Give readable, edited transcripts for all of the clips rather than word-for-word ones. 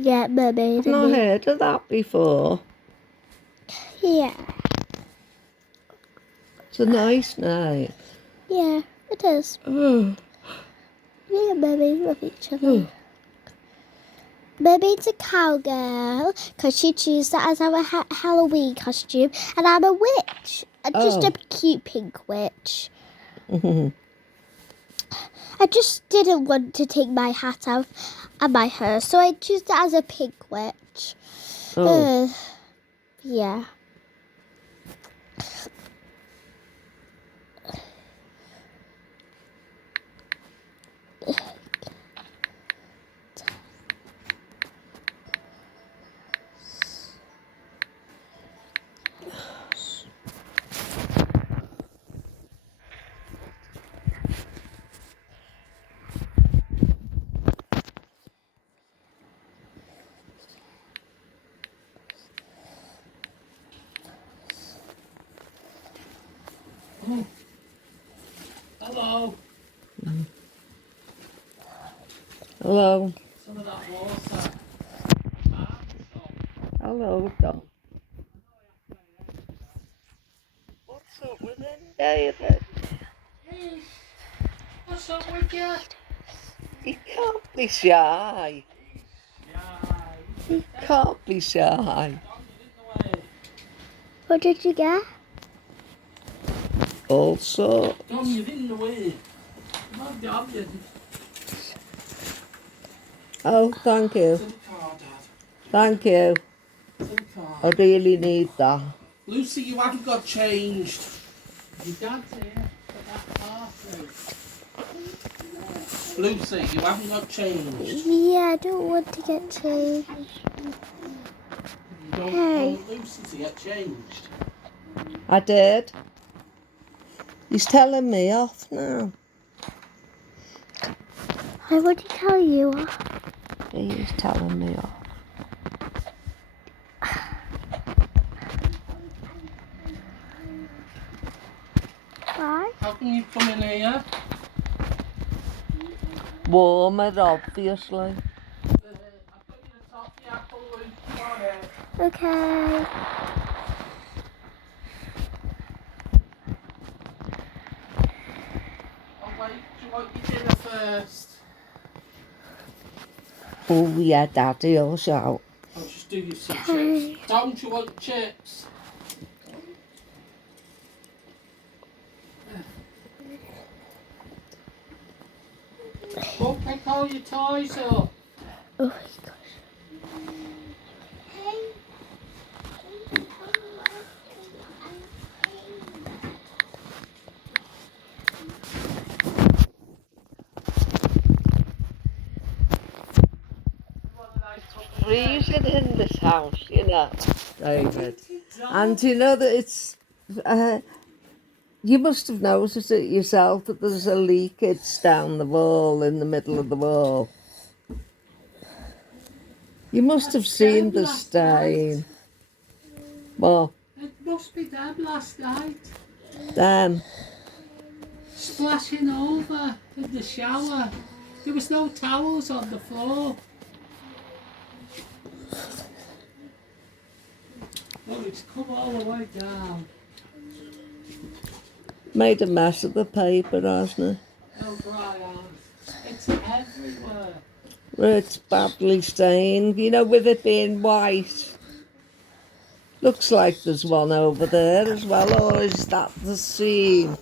Yeah, mermaid. I've not heard of that before. Yeah. It's a nice name. Yeah, it is. Oh. Me and mermaid love each other. Mermaid's a cowgirl because she chose that as our Halloween costume, and I'm a witch. Just a cute pink witch. I just didn't want to take my hat off and my hair, so I chose that as a pink witch. Yeah. Hello. Hello. Some of that water. Hello, Dom. What's up with him, David? What's up with you? He can't be shy. He can't be shy. What did you get? All sorts. Tom, you're in the way. Not Dad, you. Oh, thank you. To the car, Dad. Thank you. To the car. I really need that. Lucy, you haven't got changed. Your dad's here. Put that car through. Lucy, you haven't got changed. Yeah, I don't want to get changed. You don't Hey. want Lucy to get changed. I did. He's telling me off now. I want to tell you. He's telling me off. Why? How can you come in here? Warmer, obviously. I've got you a toffee apple, Lucy. Come on in. Okay. Oh, wait. Do you want your dinner first? Oh, yeah, Daddy will shout. I'll just do you some chips. Don't you want chips? Go pick all your toys up. Oh my gosh. Freezing in this house, you know, David. And you know that it's... you must have noticed it yourself that there's a leakage down the wall, in the middle of the wall. You must have seen the stain. Well, It must be them last night. them. Splashing over in the shower. There was no towels on the floor. Oh, it's come all the way down. Made a mess of the paper, hasn't it? Oh, Brian. It's everywhere. Well, it's badly stained, you know, with it being white. Looks like there's one over there as well, or is that the scene?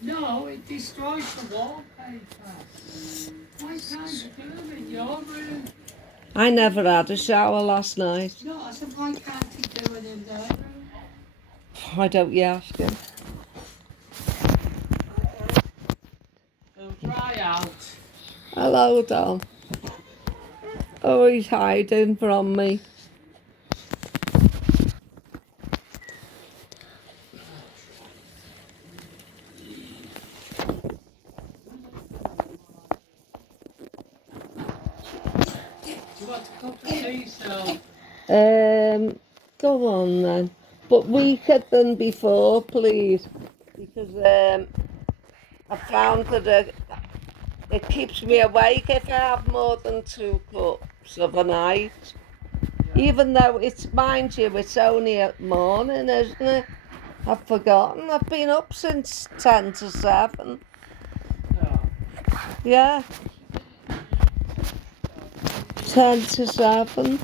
No, it destroys the wallpaper. Why can't you do it in your room? I never had a shower last night. No, I said, why can't you do it in their room? Why don't you ask him? It'll dry out. Hello, Dom. Oh, he's hiding from me. Do you want a cup of tea still? Go on then. But weaker than before, please. Because I found that It keeps me awake if I have more than 2 cups of a night. Even though it's, mind you, it's only at morning, isn't it? I've forgotten. I've been up since 10 to 7. Yeah. 10 to 7.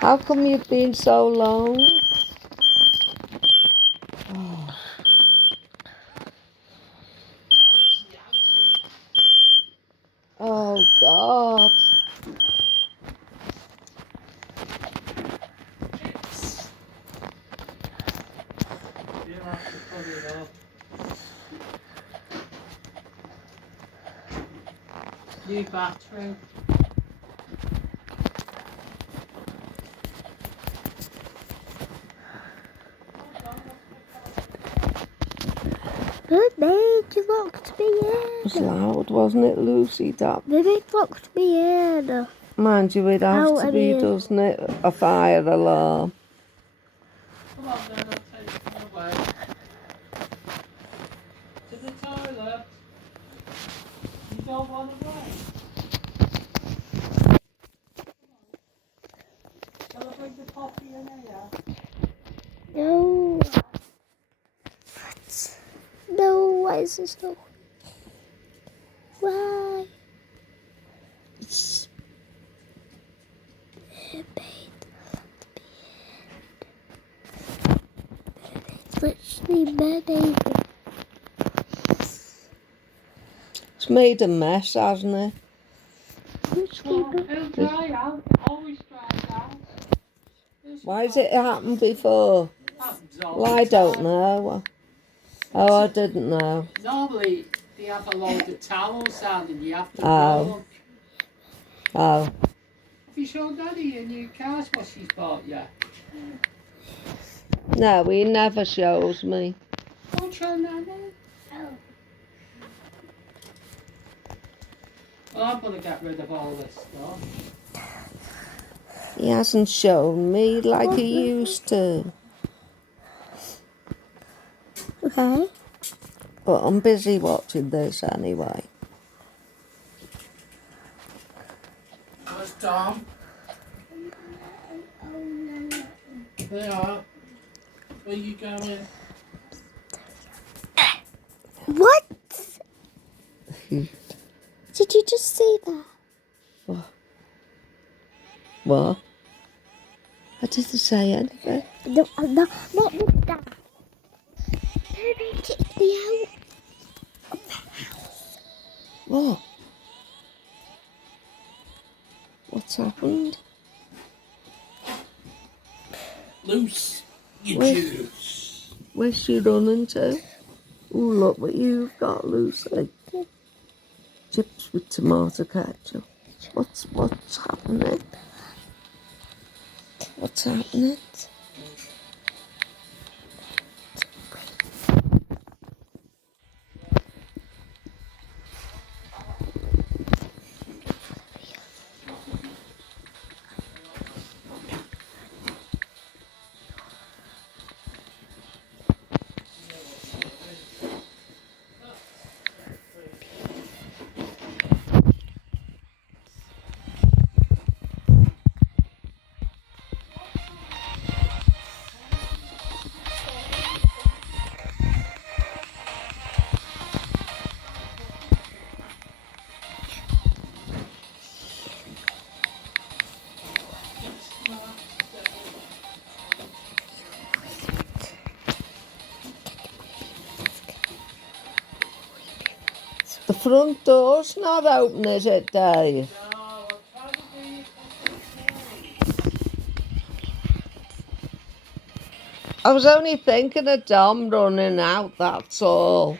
How come you've been so long? Oh, God. You'll have to put it up. New bathroom. Good mate, you locked me It was in. loud, wasn't it, Lucy? That, Maybe it locked me in. mind you, it'd have Oh, to I be, mean- doesn't it? A fire alarm. Come on then, I'll take you away. To the toilet. You don't want to wait. Shall I bring the coffee in here? No. What? No, why is this so? Why? It's, Literally mermaid. it's made a mess, hasn't it? Literally Well, it'll dry out. Always dries out. Why has it happened before? Happens all Well, I the don't time. know. Oh, I didn't know. Normally, they have a load of towels down and you have to Oh. roll them. Oh, Have you shown Daddy your new cars what she's bought yet? no, he never shows me. Don't show Nanny. Well, I'm going to get rid of all this stuff. He hasn't shown me like he used to. Okay. But I'm busy watching this anyway. Where's Tom? They are. Where you going? What? Did you just see that? What? I didn't say anything. No, not with that. Mermaid kicked me out of the house. What? What's happened? Loose. You Where- juice. Where's she running to? Oh, look what you've got, Lucy. Chips with tomato ketchup. What's happening? What's happening? The front door's not open, is it, Dave? No, probably. I was only thinking of Dom running out, that's all.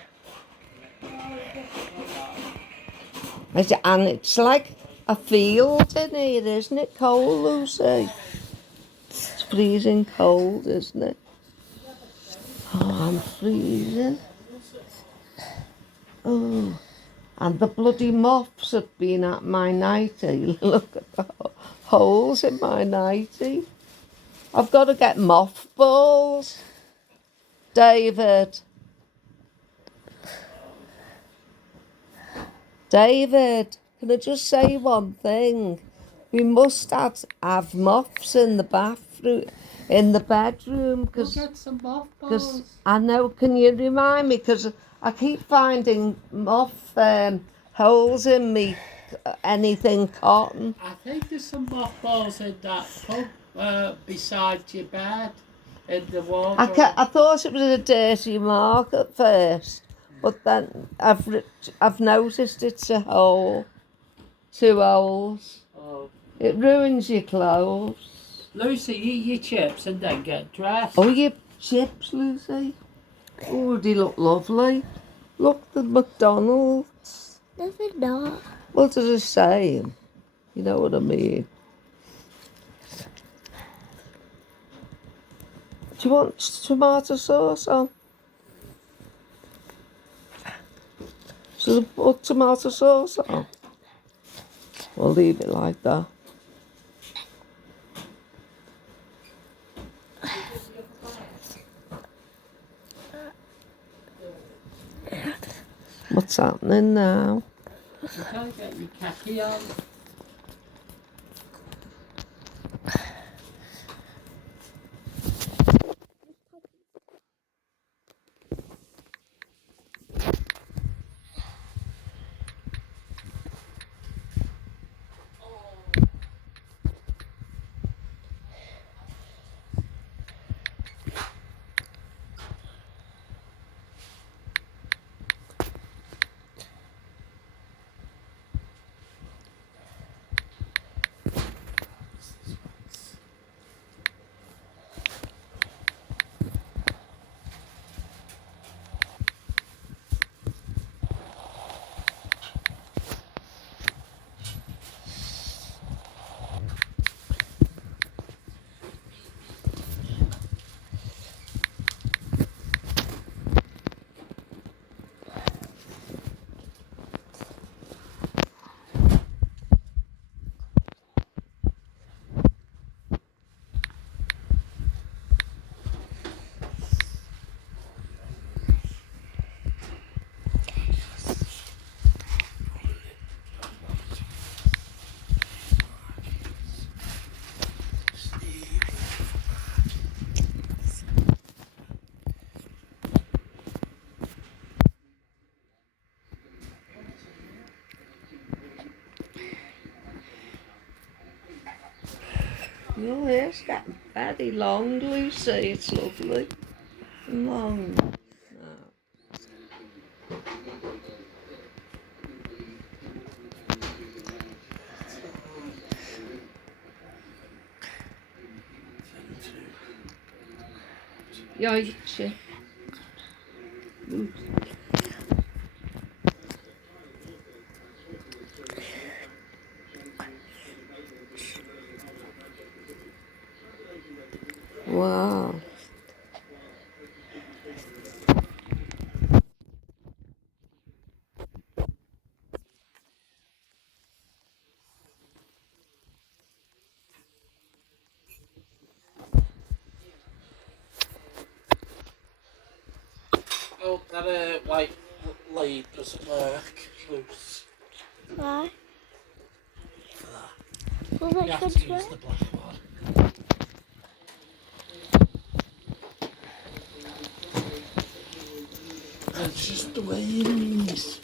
And it's like a field in here, isn't it? Cold, Lucy. It's freezing cold, isn't it? Oh, I'm freezing. Oh, and the bloody moths have been at my nightie. Look at the holes in my nightie. I've got to get mothballs, David. David, can I just say one thing? We must have moths in the bathroom, in the bedroom, We'll because get some mothballs. I know. Can you remind me? Because I keep finding moth holes in me, anything cotton. I think there's some mothballs in that pub beside your bed in the wardrobe. I thought it was a dirty mark at first, but then I've noticed it's a hole, 2 holes. Oh. It ruins your clothes. Lucy, eat your chips and then get dressed. Oh, your chips, Lucy. Oh, they look lovely. Look, the McDonald's. No, they're not. Well, they're the same. You know what I mean? Do you want tomato sauce on? Should I put tomato sauce on? We'll leave it like that. What's happening now? You can't get your khaki on. Your hair's getting very long, Lucy. It's lovely. Long. Yeah, you chip. Wow. Oh, that white lead doesn't work, Luce. Why? Well, You which have one's to use right? the black one. That's just the way it is.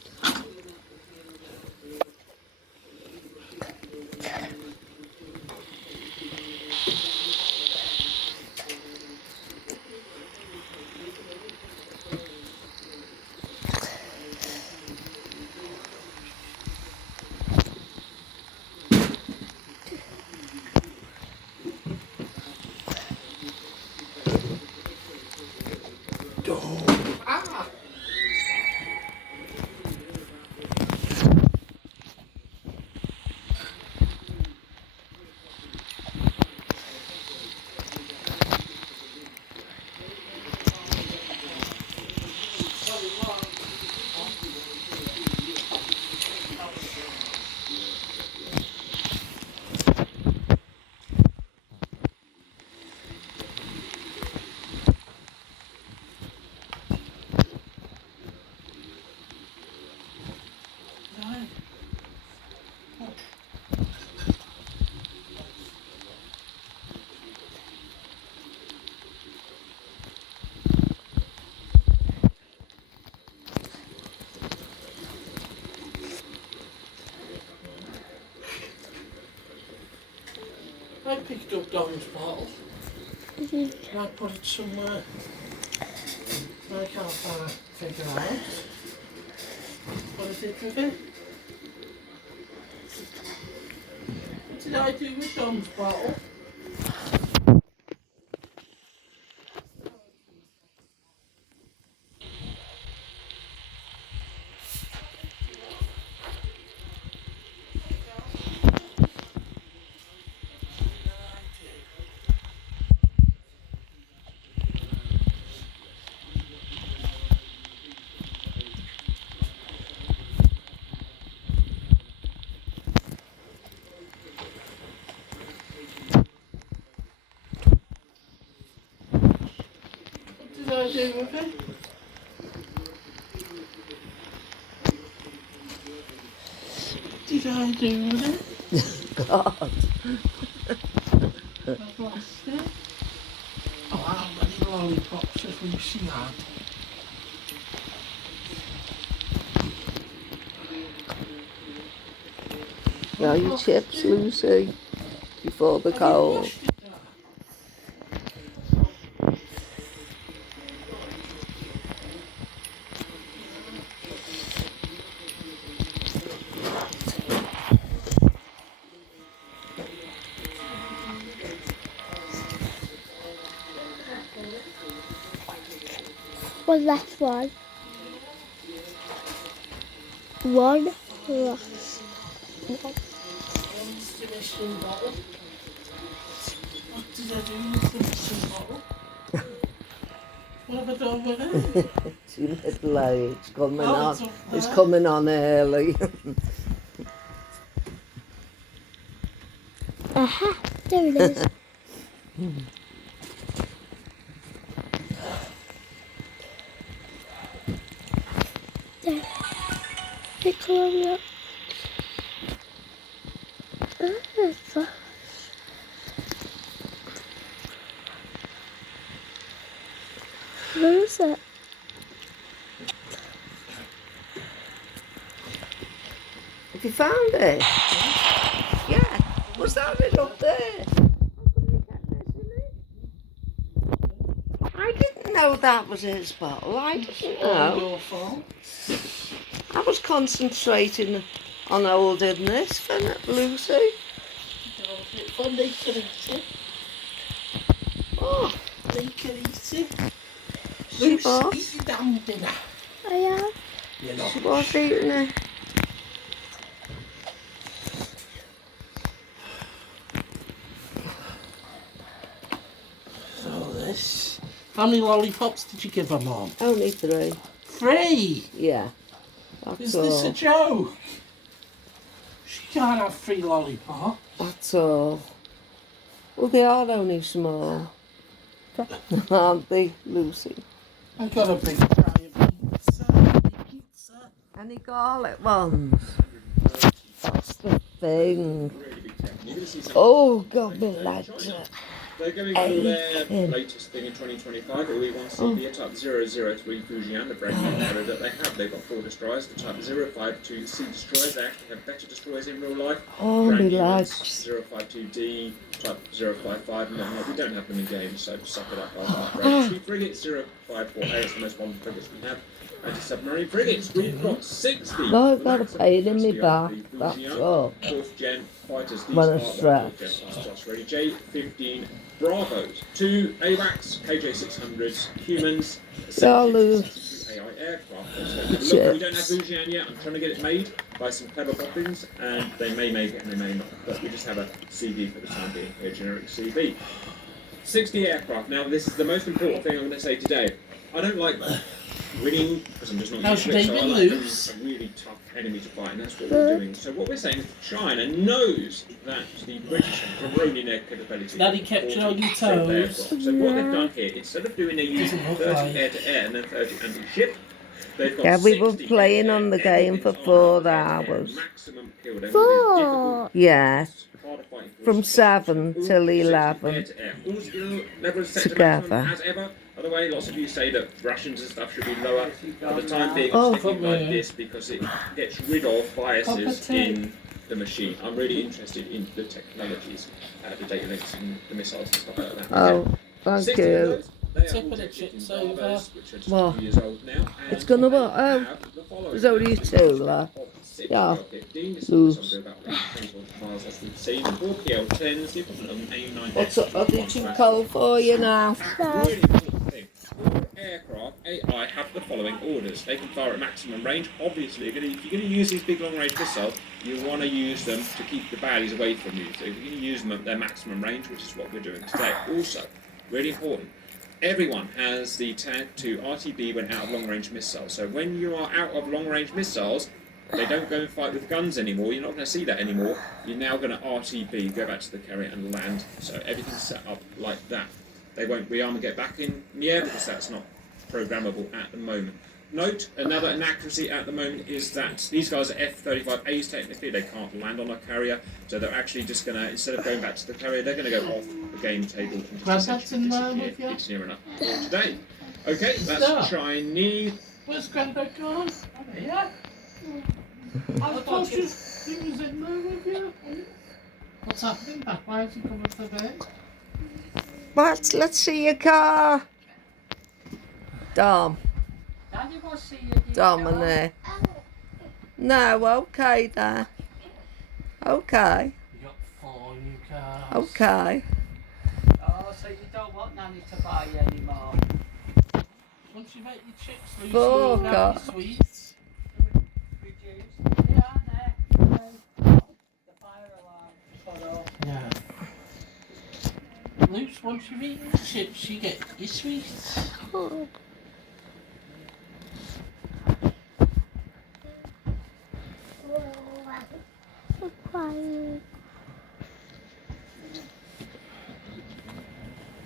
I picked up Dom's bottle and I put it somewhere. I can't figure out what I did with it. What did I do with Dom's bottle? What did I do with it? What did I do with it? God. I've lost it. Oh, how many lollipops have Lucy had? Now your chips, Lucy, before the Have you cold. washed it now? One last one. One last one. What's the missing bottle? What did I do with the missing bottle? What have I done with it? It's your little age coming Oh, on. it's up It's there. coming on early. Aha, there it is. There. Pick one up. Where is it? Have you found it? Yeah. Was that it up there? I didn't know that was his bottle. I didn't All know. your fault. I was concentrating on holding this for Lucy. For later eating. Oh, Later eating. she Lucy, was. eat your damn dinner. I am. You're not. She was eating it. So this. How many lollipops did you give her, Mum? Only 3. 3. Yeah. That's Is all. this a joke? She can't have 3 lollipops. That's all. Well, they are only small. Aren't they, Lucy? I got a big giant pizza. Any garlic ones? That's the thing. Oh, God, my legs. They're going for their latest thing in 2025, the E1CB, Type 003 Fujian, the brand new model that they have. They've got 4 destroyers, the Type 052C destroyers. They actually have better destroyers in real life. Oh, my Brand new ones, legs. 052D, Type 055, and whatnot. We don't have them in games, so suck it up. Our 2 frigates, 054A is the most modern frigates we have. Anti-submarine frigates, we've got 60. No, I've got a pain in my back, that's all. 4th gen fighters, these When are I the stretch. 4th gen plus ready. J-15 Bravos, 2 AWACS, KJ-600s, humans, Salute. AI aircraft. So look, we don't have Fujian yet. I'm trying to get it made by some clever boffins, and they may make it and they may not. But we just have a CV for the time being, a generic CV. 60 aircraft. Now, this is the most important thing I'm going to say today. I don't like winning because I'm just not How's used to it, so I David like lose? a really tough enemy to fight, and that's what we're doing. So what we're saying is China knows that the British have grown in their capability. Daddy kept you on your 40% toes. aircraft. So what they've done here, instead of doing a Doesn't look 30 like. air-to-air and then 30 anti-ship, they've got Yeah, we were 60 playing air-to-air, on the everything game for on 4 air-to-air, hours. maximum kill. They're 4. Yeah, harder fighting from forces. 7 till 60 11 air-to-air. All skill levels set to together. maximum as ever. By the way, lots of you say that rations and stuff should be lower. For the time being, Oh. I'm sticking like this because it gets rid of biases in the machine. I'm really interested in the technologies, the data links and the missiles and stuff like that. Oh, thank 60 of you. those, they Tip are all of the jet chips shifting over. Bravos, which are just What? 2 years old now. It's And gonna they what? Oh, have the following. there's only This is two a left. of 6 Yeah. PL-15. This Loose. will do about 24 miles as we've seen. 4 PL-10s, the equivalent of an AIM-9. What's up? Are they too cold for you now? Really important thing. All aircraft AI have the following orders. They can fire at maximum range. Obviously, if you're going to use these big long-range missiles, you want to use them to keep the baddies away from you. So you're going to use them at their maximum range, which is what we're doing today. Also, really important, everyone has the tag to RTB when out of long-range missiles. So when you are out of long-range missiles, they don't go and fight with guns anymore. You're not going to see that anymore. You're now going to RTB, go back to the carrier and land. So everything's set up like that. They won't rearm and get back in the air because that's not programmable at the moment. Note, another inaccuracy at the moment is that these guys are F-35As technically. They can't land on a carrier. So they're actually just going to, instead of going back to the carrier, they're going to go off the game table and just essentially disappear. It's near enough for today. Okay, that's Chinese. Where's Grandad gone? Yeah. I thought you he was in there with you. What's happening back? Why is he coming to bed? Let's see your car. Dom. Daddy wants to see your Dominic. No, okay then. Okay. You got 4 new cars. Okay. Oh, so you don't want Nanny to buy you anymore? Once you've ate your chips, Lucy, Four you have cars. your sweets. Reduced. Yeah, there. The fire alarm shut off. Yeah. Luce, once you've eaten the chips, you get your sweets. Oh. I'm crying.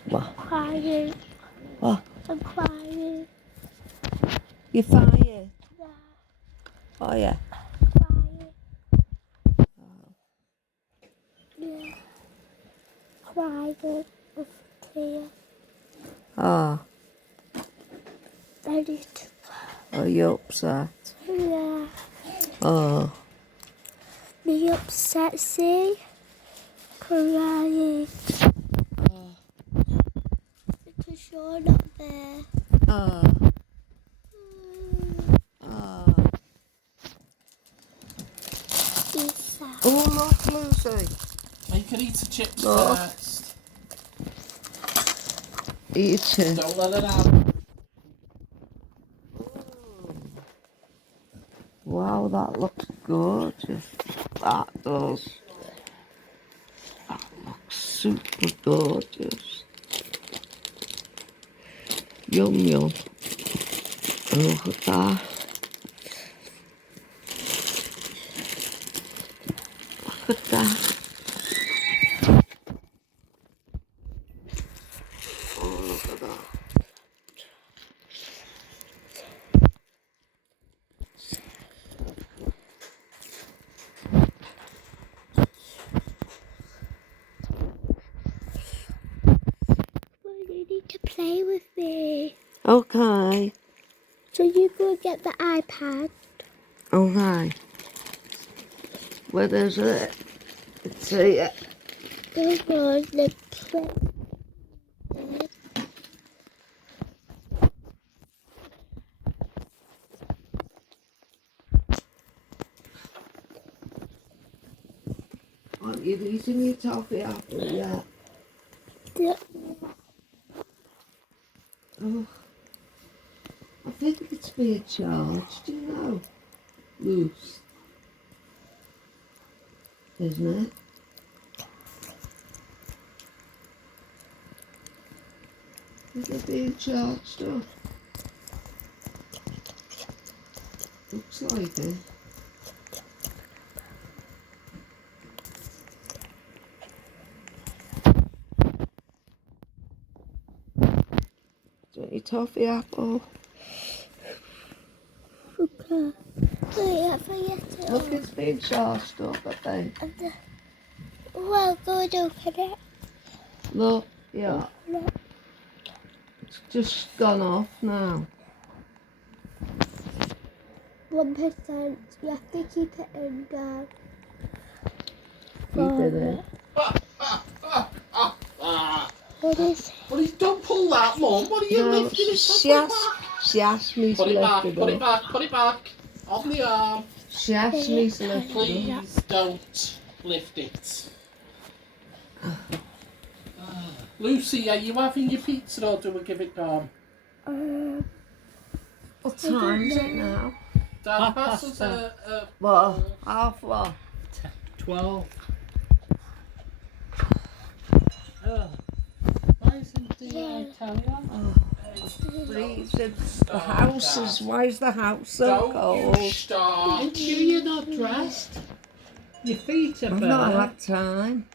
What? Crying. What? I'm crying. You fired? Yeah, Oh yeah. crying. Yeah. Crying with tears. Oh. I need to. Are you upset? Yeah. Oh. Me upset, see? Crying. Oh. Because you're not there. Oh. Oh. He's sad. Oh look, Lucy. You can eat the chips Look. first. Eat it. Don't let it out. Wow, that looks gorgeous. That does. That looks super gorgeous. Yum yum. And look at that. Look at that. Oh, look at that. Well, you need to play with me. Okay. So you go get the iPad. Okay. Where is it? It's here. Go on the play. Aren't you eating your toffee apple yet? Yeah. Oh. I think it's being charged, you know. Loose. Isn't it? Is it being charged up? Looks like it. Do you want your toffee apple? Okay. Wait, I forget it. Look, it's being charged up, I think. Well, go and open it. Look, yeah. Look. It's just gone off now. 1%. You have to keep it in there. did it. What is it? Well, don't pull that, Mum. What are you No, lifting it she up? asked me to Put it back, lift put it it up. back, put it back. On the arm. She asked me to lift it up. Please don't lift it. Lucy, are you having your pizza or do we give it Dom? What time is it now? Dad, pass us a What? Half what? 12. Why isn't the telly on? Freezing. The house is. Why is the house so Don't cold? you start. Aren't you're not dressed? Your feet are I've bare. not had time.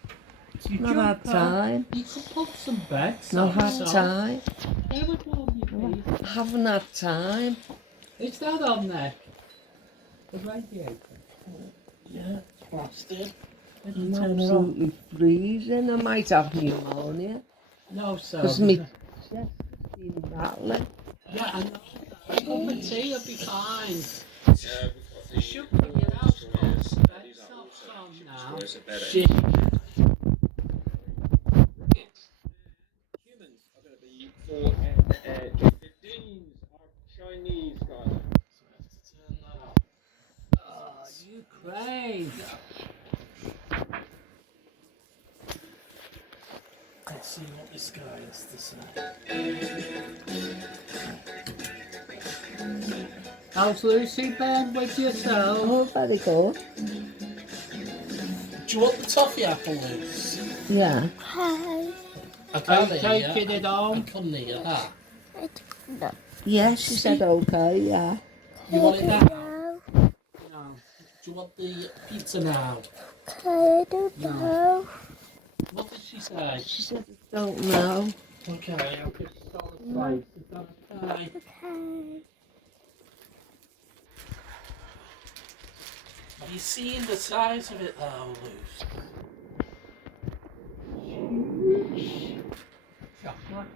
You Not had jumper. time. You could put some beds Not on. had time. They would warm your feet. Haven't had time. Is that on there? The radiator. Yeah, plastic. I'm absolutely freezing. I might have pneumonia. No, sir. Because me chest is feeling rattling. Yeah, I know. A cup of tea will be fine. You should bring it out, These That's are not also on chips, now. whereas a better Shit. humans are going to be for J15s are Chinese guys. Oh, Ukraine. Let's see what this guy has to say. How's Lucy been with yourself? Oh, very good. Do you want the toffee apple, Luce? Yeah. Hi. I Are can't you hear taking it I on? couldn't hear that. No. Yeah, she said okay, yeah. You want it now? No. No. Do you want the pizza now? I don't know. What did she say? She said, I don't know. Okay, I'll get started. Right. Is that okay? Okay. Have you seen the size of it now, Luce? Chocolate.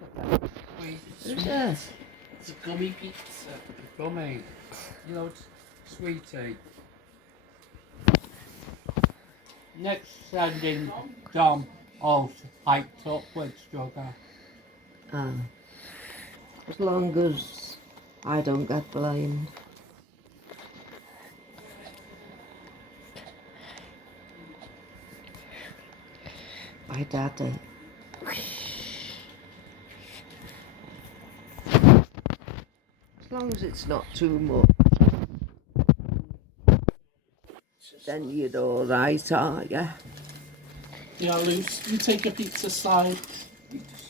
Sweet. Is it? It's a gummy pizza. Gummy. You know, sweetie. Next sending Dom out hyped up with sugar. As long as I don't get blamed. By Daddy. As long as it's not too much, then you're all right, aren't you? Yeah, Luce, you take a pizza slice.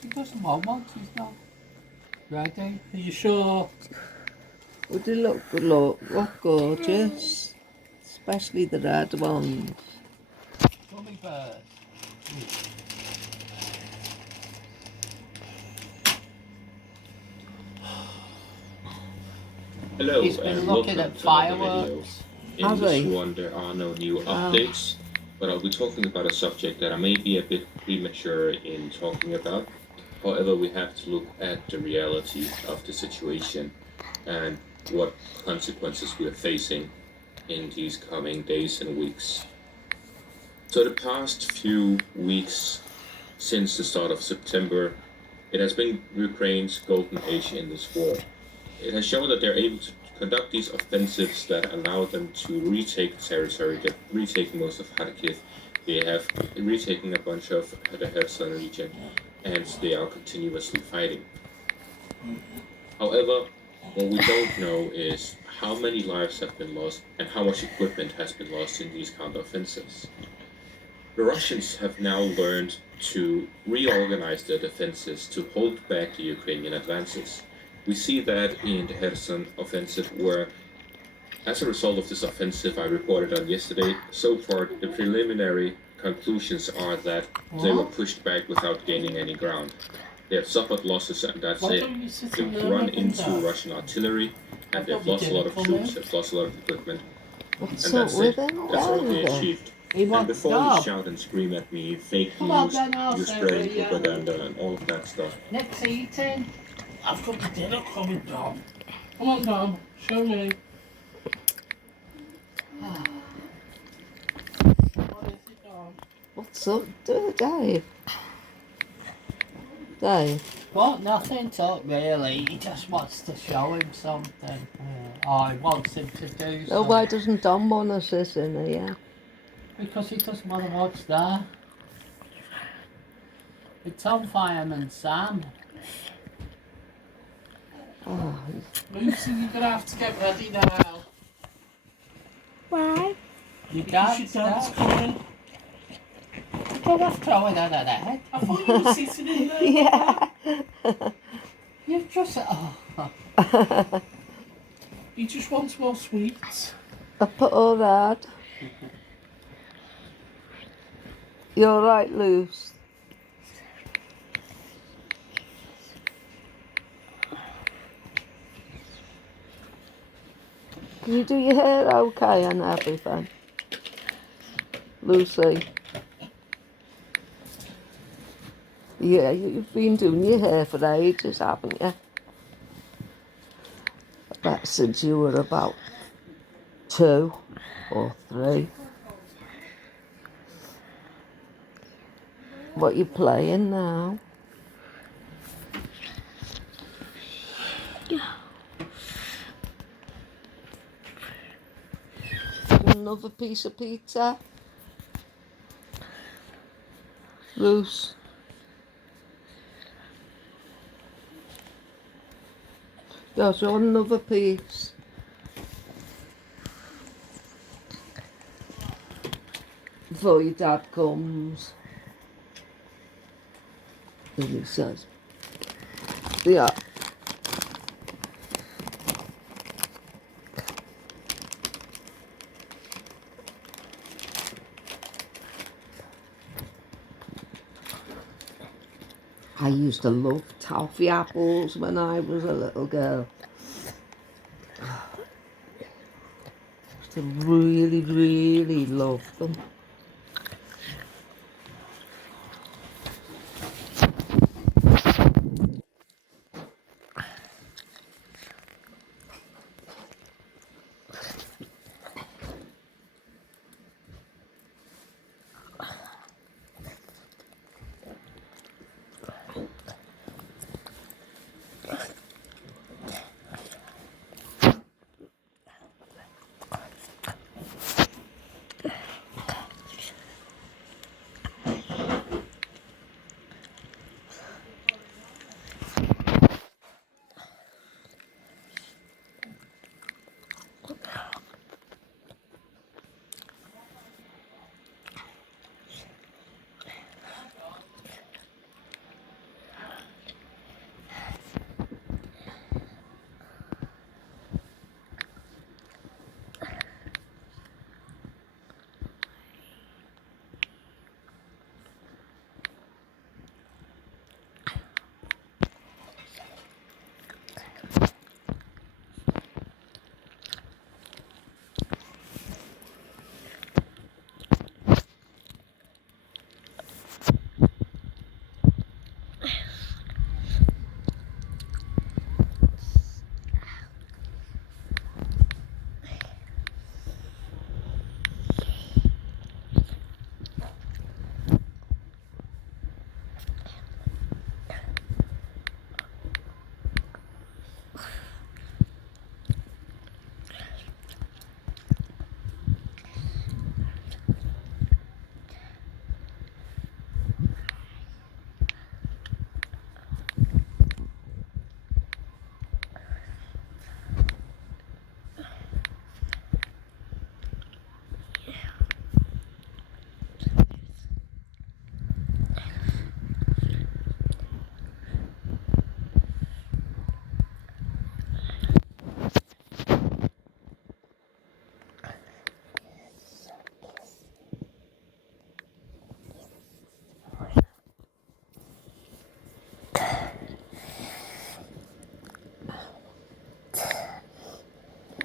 She doesn't want one, she's not ready. Are you sure? Would they look gorgeous? Especially the red ones. Gummy bears. Hello, He's been and looking welcome at to another video. fireworks. In Have this we? one, there are no new updates, but I'll be talking about a subject that I may be a bit premature in talking about. However, we have to look at the reality of the situation and what consequences we are facing in these coming days and weeks. So the past few weeks since the start of September, it has been Ukraine's golden age in this war. It has shown that they're able to conduct these offensives that allow them to retake territory. They've retaken most of Kharkiv. They have retaken a bunch of the Kherson region, and they are continuously fighting. However, what we don't know is how many lives have been lost and how much equipment has been lost in these counteroffensives. The Russians have now learned to reorganize their defenses to hold back the Ukrainian advances. We see that in the Kherson offensive, where, as a result of this offensive I reported on yesterday, so far the preliminary conclusions are that they were pushed back without gaining any ground. They have suffered losses, and that's Why it. don't you sit in They've there run and into that? Russian artillery, and they've lost a lot of troops, they've lost a lot of equipment, What's and up that's with it. him? That's all they Then? achieved. He And wants before Dom. you shout and scream at me, fake Come on, news, then, I'll you're say spreading we, propaganda and all of that stuff. Next eating. I've got the dinner coming, Dom. Come on, Dom. Show me. What is it, Dom? So, Dave. Dave. What? Nothing to really. He just wants to show him something. Or he wants him to do Oh, something. why doesn't Dom want to sit in here? Because he doesn't want to watch that. It's on Fireman Sam. Oh, Lucy, you're gonna have to get ready now. Why? Your Because dad's your dad's there. coming. Go off throwing it at head. I thought you were sitting in there. yeah. You've just... Oh. He just wants more sweets. I put all that. You're right, Luce. Can you do your hair okay and everything? Lucy. Yeah, you've been doing your hair for ages, haven't you? I bet since you were about 2 or 3. What you playing now? Another piece of pizza? Loose. Yeah, so another piece. Before your dad comes. And he says, yeah. I used to love toffee apples when I was a little girl. I used to really, really love them.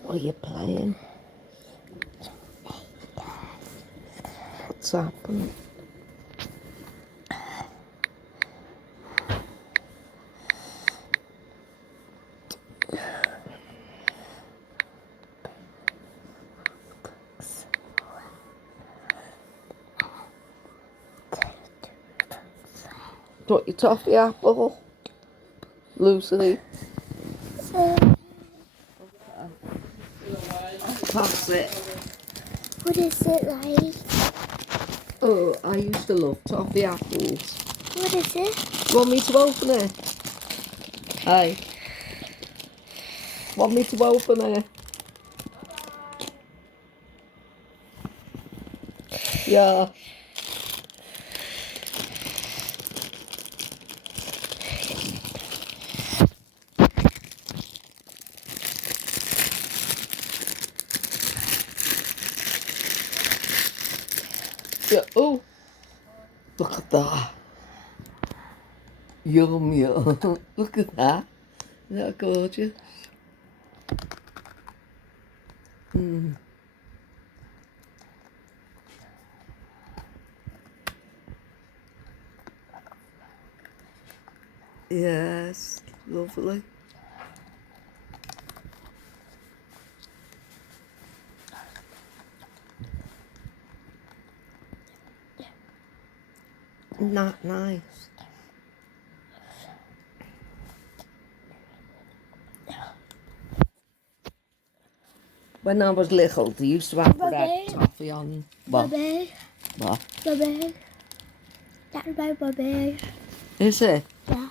What are you playing? What's happened? Got your toffee apple, Lucy. Pass it. What is it like? Oh, I used to love toffee apples. What is it? Want me to open it? Hey. Want me to open it? Yeah. Yeah. Oh, look at that. Yum, yum. Look at that. Isn't that gorgeous? Mm. Yes, lovely. Not nice. When I was little, they used to have red Bobby. toffee on. What? Bobby. What? Bobby. That's my Bobby. Is it? Yeah.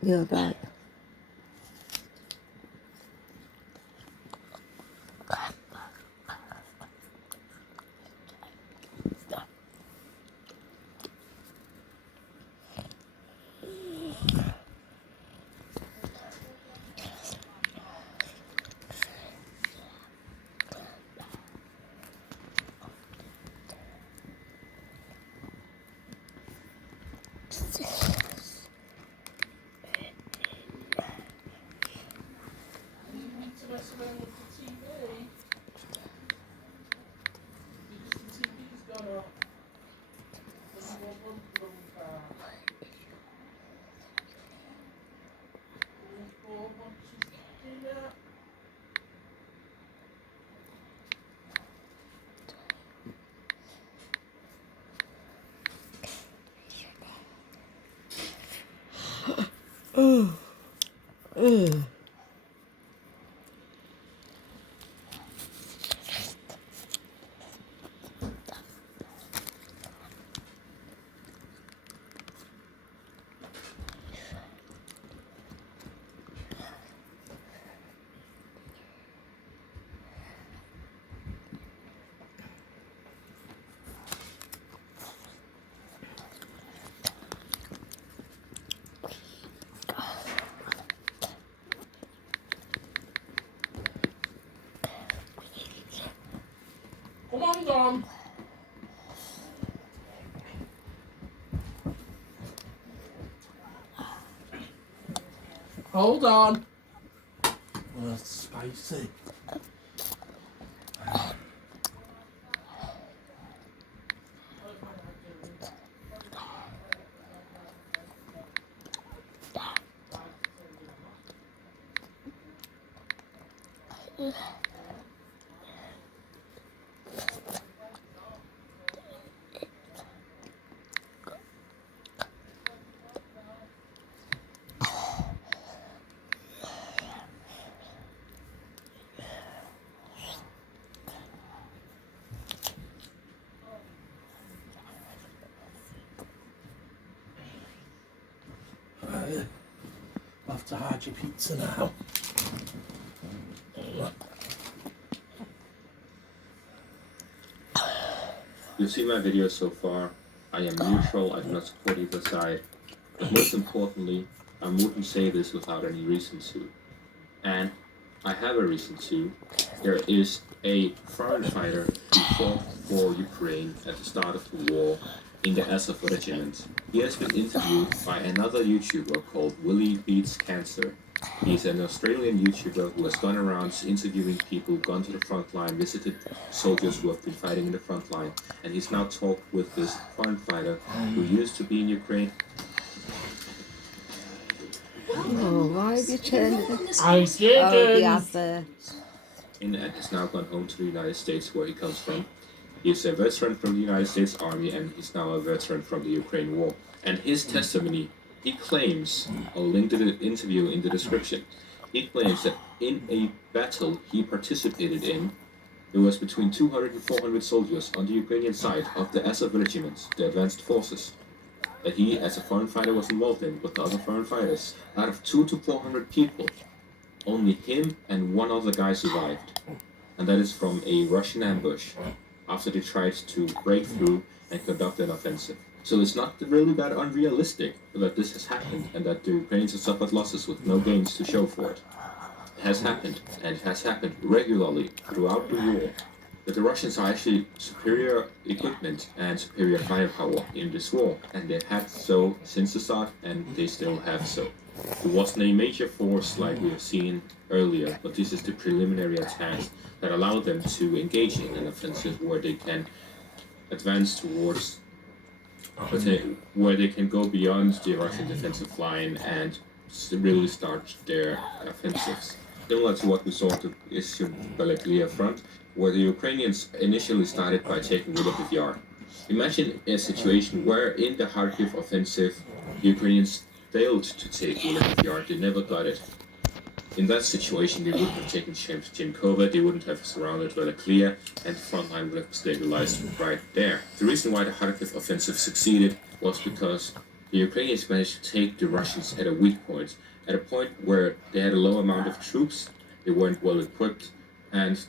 Yeah, right. Come on, Dom. Hold on. Oh, that's spicy. to hide your pizza now. You've seen my video so far. I am neutral, I do not support either side. But most importantly, I wouldn't say this without any reason to. And I have a reason to. There is a foreign fighter who fought for Ukraine at the start of the war in the Azov regiment. He has been interviewed by another YouTuber called Willie Beats Cancer. He's an Australian YouTuber who has gone around interviewing people, gone to the front line, visited soldiers who have been fighting in the front line, and he's now talked with this foreign fighter who used to be in Ukraine. Oh, why have you turned it? I didn't. Oh, the advert. And has now gone home to the United States, where he comes from. He's a veteran from the United States Army, and he's now a veteran from the Ukraine War. And his testimony, he claims, I'll link to the interview in the description, he claims that in a battle he participated in, there was between 200 and 400 soldiers on the Ukrainian side of the Azov regiments, the advanced forces, that he, as a foreign fighter, was involved in with the other foreign fighters. Out of 200 to 400 people, only him and one other guy survived. And that is from a Russian ambush, after they tried to break through and conduct an offensive. So it's not really that unrealistic that this has happened and that the Ukrainians have suffered losses with no gains to show for it. It has happened, and it has happened regularly throughout the war, that the Russians are actually superior equipment and superior firepower in this war, and they've had so since the start, and they still have so. There wasn't a major force like we have seen earlier, but this is the preliminary attacks that allow them to engage in an offensive where they can advance towards, where they can go beyond the Russian defensive line and really start their offensives. Similar to what we saw at the Balaklia front, where the Ukrainians initially started by taking Lviv Yard. Imagine a situation where in the Kharkiv offensive, the Ukrainians failed to take Lviv Yard, they never got it. In that situation, they wouldn't have taken Chimkova, they wouldn't have surrounded Balaklia, and the front line would have stabilized right there. The reason why the Kharkiv offensive succeeded was because the Ukrainians managed to take the Russians at a weak point, at a point where they had a low amount of troops, they weren't well equipped, and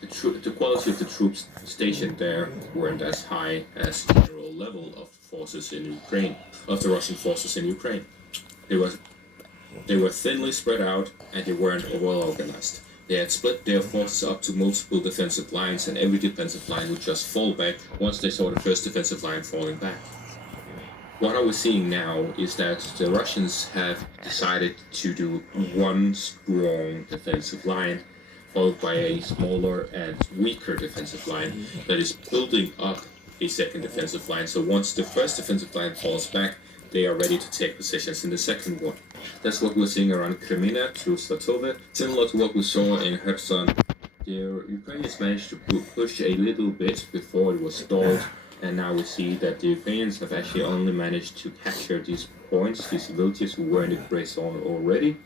the quality of the troops stationed there weren't as high as the general level of forces in Ukraine, of the Russian forces in Ukraine. They were thinly spread out, and they weren't well organized. They had split their forces up to multiple defensive lines, and every defensive line would just fall back once they saw the first defensive line falling back. What I was seeing now is that the Russians have decided to do one strong defensive line, followed by a smaller and weaker defensive line that is building up a second defensive line. So once the first defensive line falls back, they are ready to take positions in the second one. That's what we're seeing around Kremina through Svatove. Similar to what we saw in Kherson, the Ukrainians managed to push a little bit before it was stalled, and now we see that the Ukrainians have actually only managed to capture these points, these villages who were in the gray zone already,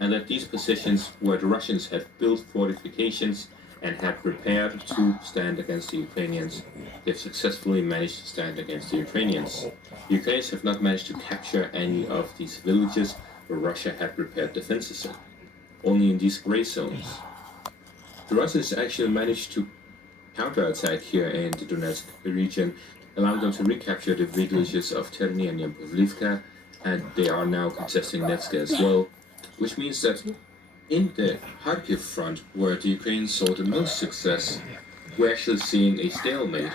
and that these positions where the Russians had built fortifications and had prepared to stand against the Ukrainians, they've successfully managed to stand against the Ukrainians. The Ukrainians have not managed to capture any of these villages where Russia had prepared defenses in, only in these gray zones. The Russians actually managed to counterattack here in the Donetsk region, allowing them to recapture the villages of Terny and Yampavlivka, and they are now contesting Netska as well, which means that in the Kharkiv front, where the Ukrainians saw the most success, we're actually seeing a stalemate,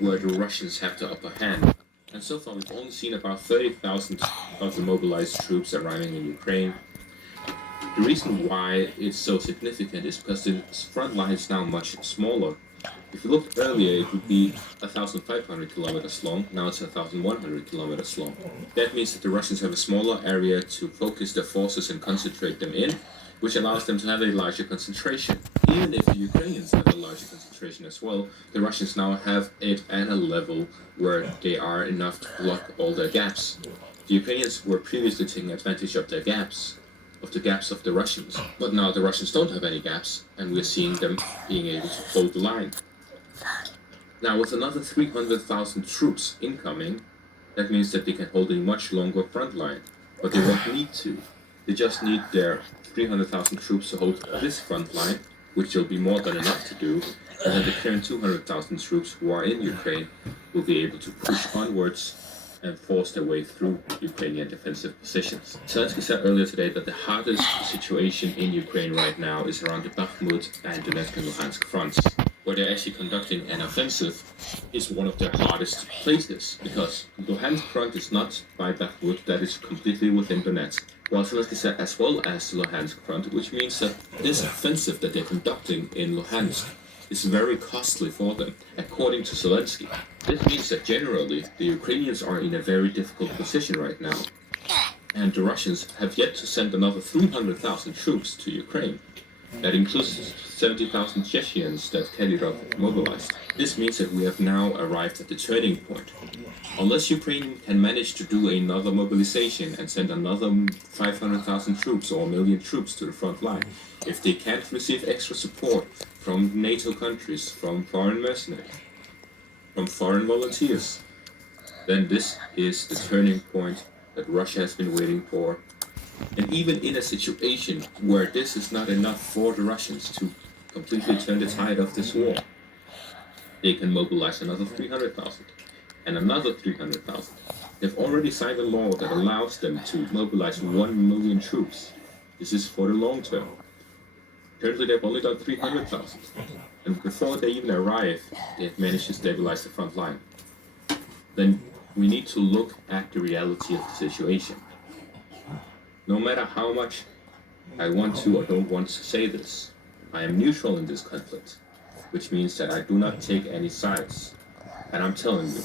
where the Russians have the upper hand. And so far, we've only seen about 30,000 of the mobilized troops arriving in Ukraine. The reason why it's so significant is because the front line is now much smaller. If you looked earlier, it would be 1,500 kilometers long, now it's 1,100 kilometers long. That means that the Russians have a smaller area to focus their forces and concentrate them in, which allows them to have a larger concentration. Even if the Ukrainians have a larger concentration as well, the Russians now have it at a level where they are enough to block all their gaps. The Ukrainians were previously taking advantage of their gaps, of the gaps of the Russians, but now the Russians don't have any gaps, and we're seeing them being able to hold the line. Now, with another 300,000 troops incoming, that means that they can hold a much longer front line, but they won't need to. They just need their 300,000 troops to hold this front line, which will be more than enough to do, and then the current 200,000 troops who are in Ukraine will be able to push onwards and force their way through Ukrainian defensive positions. Zelensky said earlier today that the hardest situation in Ukraine right now is around the Bakhmut and Donetsk and Luhansk fronts, where they're actually conducting an offensive is one of their hardest places, because Luhansk front is not by Bakhmut, that is completely within Donetsk. While Zelensky said as well as the Luhansk front, which means that this offensive that they're conducting in Luhansk is very costly for them, according to Zelensky. This means that generally the Ukrainians are in a very difficult position right now, and the Russians have yet to send another 300,000 troops to Ukraine. That includes 70,000 Chechens that Kadyrov mobilized. This means that we have now arrived at the turning point. Unless Ukraine can manage to do another mobilization and send another 500,000 troops or 1 million troops to the front line, if they can't receive extra support from NATO countries, from foreign mercenaries, from foreign volunteers, then this is the turning point that Russia has been waiting for. And even in a situation where this is not enough for the Russians to completely turn the tide of this war, they can mobilize another 300,000 and another 300,000. They've already signed a law that allows them to mobilize 1 million troops. This is for the long term. Currently, they've only done 300,000. And before they even arrive, they've managed to stabilize the front line. Then we need to look at the reality of the situation. No matter how much I want to or don't want to say this, I am neutral in this conflict, which means that I do not take any sides. And I'm telling you,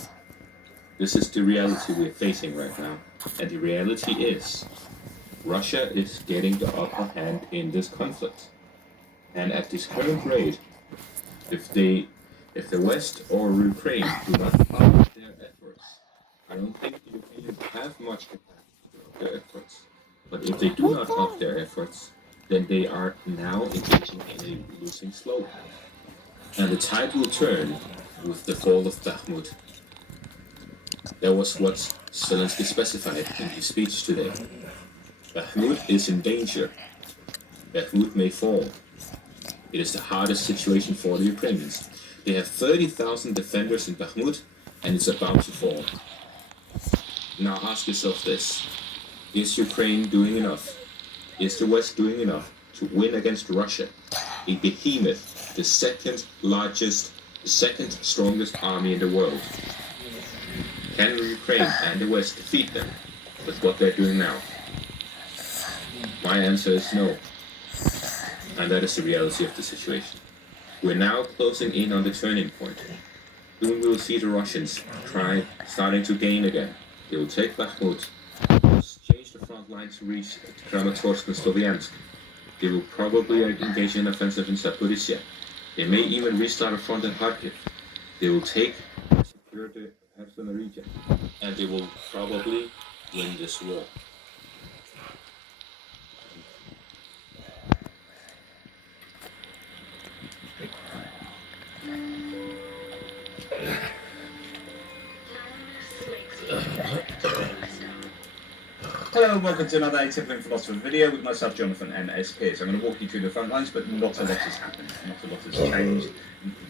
this is the reality we're facing right now. And the reality is, Russia is getting the upper hand in this conflict. And at this current rate, if the West or Ukraine do not up their efforts, I don't think the Ukrainians have much capacity to up their efforts. But if they do not up their efforts, then they are now engaging in a losing slope. And the tide will turn with the fall of Bakhmut. That was what Zelensky specified in his speech today. Bakhmut is in danger. Bakhmut may fall. It is the hardest situation for the Ukrainians. They have 30,000 defenders in Bakhmut, and it's about to fall. Now ask yourself this. Is Ukraine doing enough? Is the West doing enough to win against Russia, a behemoth, the second largest, the second strongest army in the world? Can Ukraine and the West defeat them with what they're doing now? My answer is no. And that is the reality of the situation. We're now closing in on the turning point. Soon we will see the Russians starting to gain again. They will take Bakhmut, change the front line to reach Kramatorsk and Sloviansk. They will probably engage in an offensive in Zaporizhia. They may even restart a front in Kharkiv. They will take and secure the Kherson region. And they will probably win this war. Hello and welcome to another Atypical Philosopher video with myself, Jonathan and S. Pierce. I'm going to walk you through the front lines, but not a lot has happened. Not a lot has changed.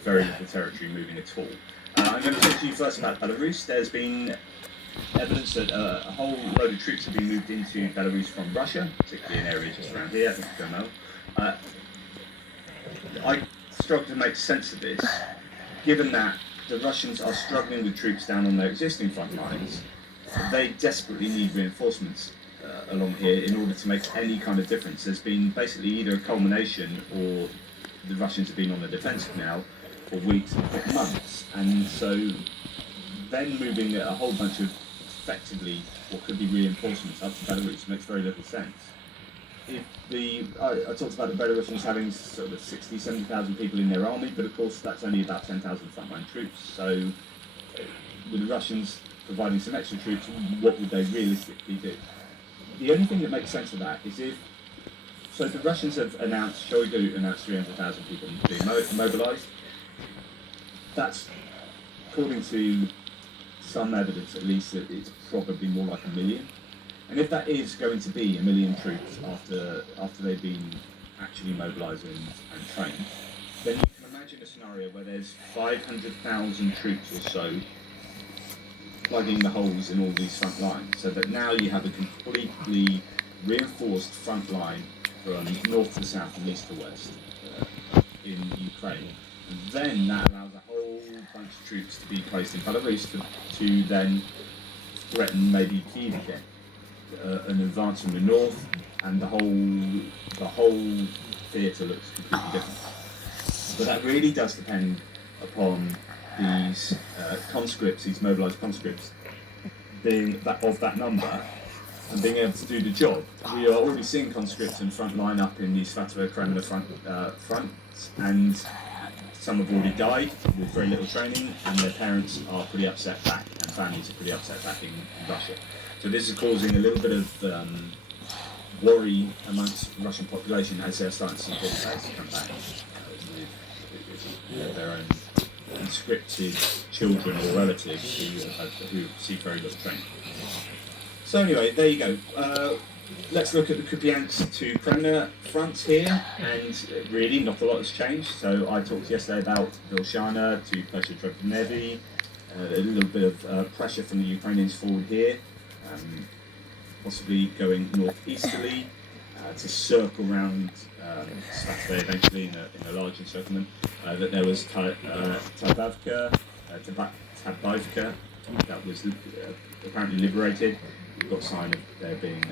Very little territory moving at all. I'm going to talk to you first about Belarus. There's been evidence that a whole load of troops have been moved into Belarus from Russia, particularly in areas just around here, I think you don't know. I struggle to make sense of this, given that the Russians are struggling with troops down on their existing front lines. They desperately need reinforcements along here in order to make any kind of difference. There's been basically either a culmination or the Russians have been on the defensive now for weeks and months, and so then moving a whole bunch of effectively what could be reinforcements up to Belarus makes very little sense. I talked about the Belarusians having sort of 60, 70,000 people in their army, but of course that's only about 10,000 frontline troops, so with the Russians providing some extra troops, what would they realistically do? The only thing that makes sense of that is so the Russians have announced, Shoigu announced 300,000 people being mobilised. That's, according to some evidence at least, that it's probably more like 1 million. And if that is going to be 1 million troops after they've been actually mobilised and trained, then you can imagine a scenario where there's 500,000 troops or so plugging the holes in all these front lines, so that now you have a completely reinforced front line from north to south and east to west in Ukraine. And then that allows a whole bunch of troops to be placed in Belarus to then threaten maybe Kiev again. An advance from the north, and the whole theatre looks completely different. But that really does depend upon these conscripts, these mobilised conscripts, being of that number and being able to do the job. We are already seeing conscripts in front line up in the Svatova Kremlin fronts, and some have already died with very little training, and their parents are pretty upset back, and families are pretty upset back in Russia. So this is causing a little bit of worry amongst the Russian population as they're starting to see populations come back with their own conscripted children or relatives who receive very little training. So anyway, there you go. Let's look at the Kupiansk to Kremlin front here, and really not a lot has changed. So I talked yesterday about Vilshana to Pleshetrev-Nevi, a little bit of pressure from the Ukrainians forward here, possibly going northeasterly to circle around Svatove eventually in a large encirclement. That there was Tabavka, that was apparently liberated. We've got a sign of there being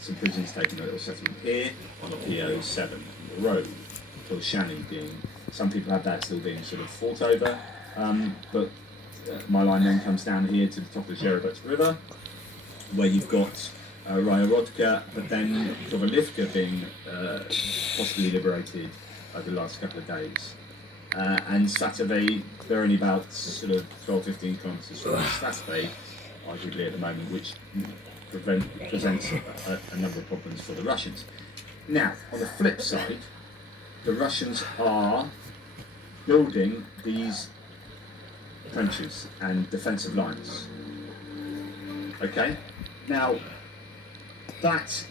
some prisoners taken at a little settlement here on the PO7 on the road. Kilshani being, some people have that still being sort of fought over, but my line then comes down here to the top of the Zherovets River, where you've got Ryarodka, but then Kovalivka being possibly liberated over the last couple of days. And Svatove, they're only about sort of 12-15 kilometres from Svatove, arguably at the moment, which presents a number of problems for the Russians. Now, on the flip side, the Russians are building these trenches and defensive lines. Okay? Now, that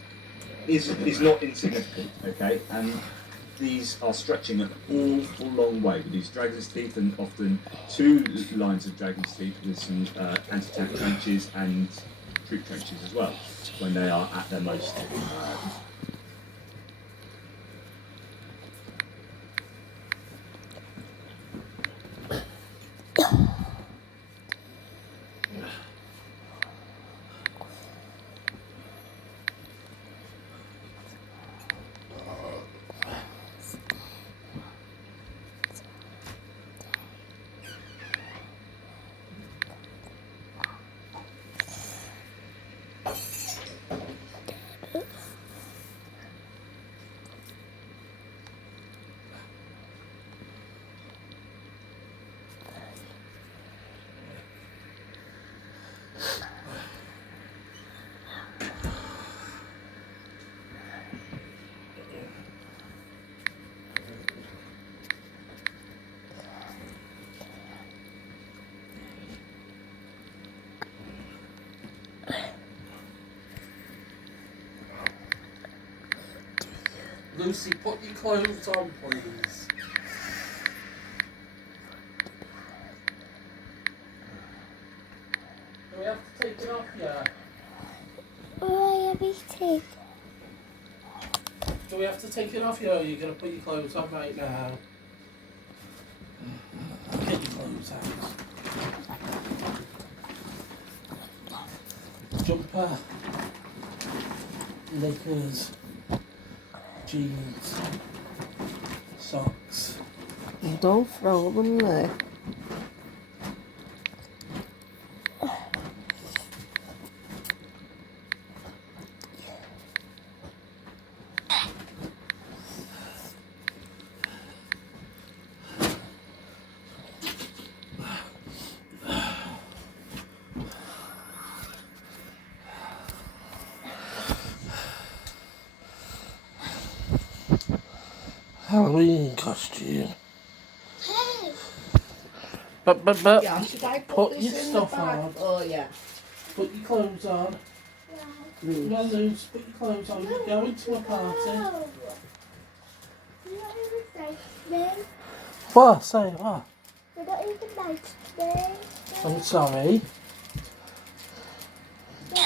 is not insignificant, okay? And these are stretching an awful long way with these dragon's teeth, and often two lines of dragon's teeth with some anti-tank trenches and troop trenches as well, when they are at their most Lucy, put your clothes on, please. Do we have to take it off, yeah? Oh, I have eating. Do we have to take it off, yeah? Or are you going to put your clothes on right now? Get your clothes out. Jumper. Knickers. Jeans. Socks. Don't throw them there. Halloween costume. Hey. But Yeah, should I put this your in stuff the bag? on. Oh, yeah. Put your clothes on. Ruth. Well, Luce, put your clothes on. You're going to a party. You're not even nice today. What? Say what? You're not even nice today. I'm sorry. To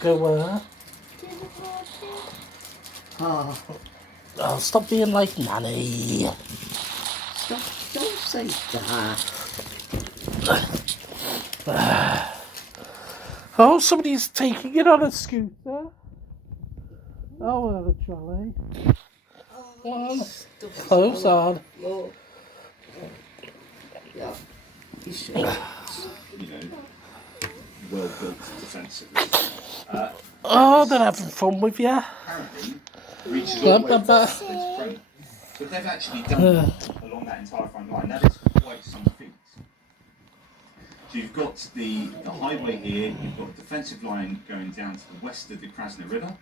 Go where? the party. Oh, Oh, stop being like Nanny. stop, don't say that. Oh, somebody's taking it on a scooter. Oh, well, a trolley. On. Clothes on. Look. Yeah. You should. You know, well-built defences. Oh, they're having fun with you. Apparently, reaches all the way to the front. But they've actually done that along that entire front line. That is quite some feat. So you've got the highway here, you've got a defensive line going down to the west of the Krasna River,